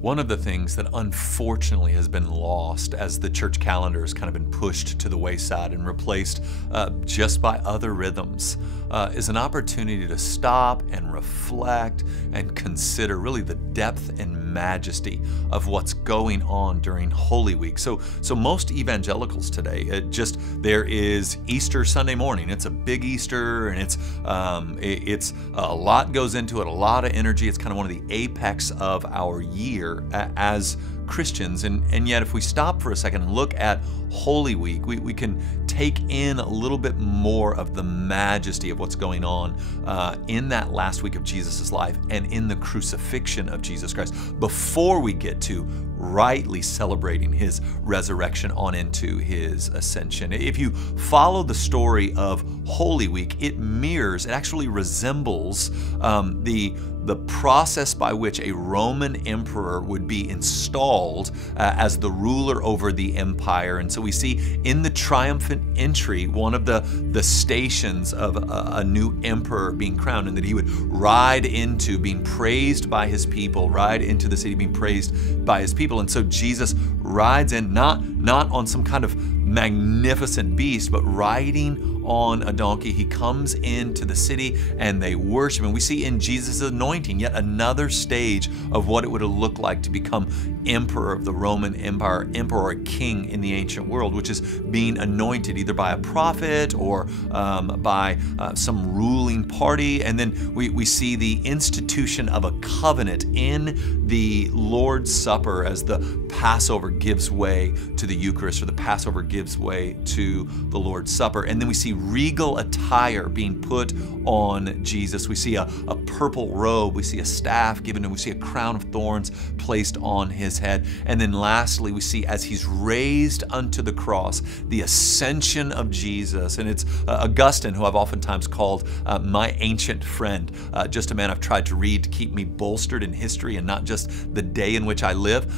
One of the things that unfortunately has been lost as the church calendar has kind of been pushed to the wayside and replaced just by other rhythms is an opportunity to stop and reflect and consider really the depth and majesty of what's going on during Holy Week. So most evangelicals today, there is Easter Sunday morning. It's a big Easter, and it's a lot goes into it, a lot of energy. It's kind of one of the apex of our year as Christians, and yet if we stop for a second and look at Holy Week, we can take in a little bit more of the majesty of what's going on in that last week of Jesus' life and in the crucifixion of Jesus Christ before we get to rightly celebrating his resurrection on into his ascension. If you follow the story of Holy Week, it actually resembles the process by which a Roman emperor would be installed as the ruler over the empire. And so we see in the triumphant entry, one of the stations of a new emperor being crowned, and that he would ride into being praised by his people, ride into the city being praised by his people. And so Jesus rides in, not on some kind of magnificent beast, but riding on a donkey. He comes into the city and they worship. And we see in Jesus' anointing yet another stage of what it would have looked like to become emperor of the Roman Empire, emperor or king in the ancient world, which is being anointed either by a prophet or by some ruling party. And then we see the institution of a covenant in the Lord's Supper as the Passover gives way to the Eucharist, or the Passover gives way to the Lord's Supper. And then we see regal attire being put on Jesus. We see a purple robe, we see a staff given to him, we see a crown of thorns placed on his head. And then lastly, we see as he's raised unto the cross, the ascension of Jesus. And it's Augustine, who I've oftentimes called my ancient friend, just a man I've tried to read to keep me bolstered in history and not just the day in which I live,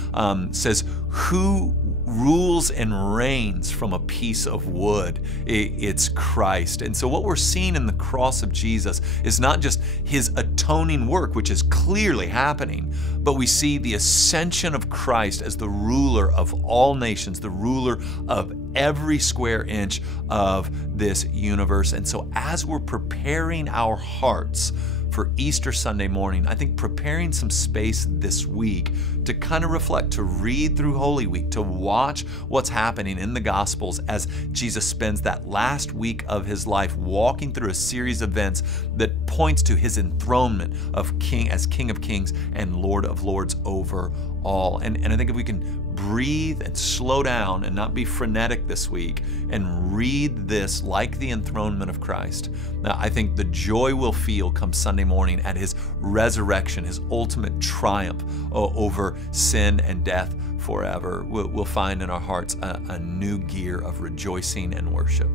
says, who rules and reigns from a piece of wood? It's Christ. And so what we're seeing in the cross of Jesus is not just his atoning work, which is clearly happening, but we see the ascension of Christ as the ruler of all nations, the ruler of every square inch of this universe. And so as we're preparing our hearts for Easter Sunday morning, I think preparing some space this week to kind of reflect, to read through Holy Week, to watch what's happening in the Gospels as Jesus spends that last week of his life walking through a series of events that points to his enthronement as King of Kings and Lord of Lords over all. And I think if we can breathe and slow down and not be frenetic this week and read this like the enthronement of Christ, I think the joy we'll feel come Sunday morning at his resurrection, his ultimate triumph over sin and death forever, we'll find in our hearts a new gear of rejoicing and worship.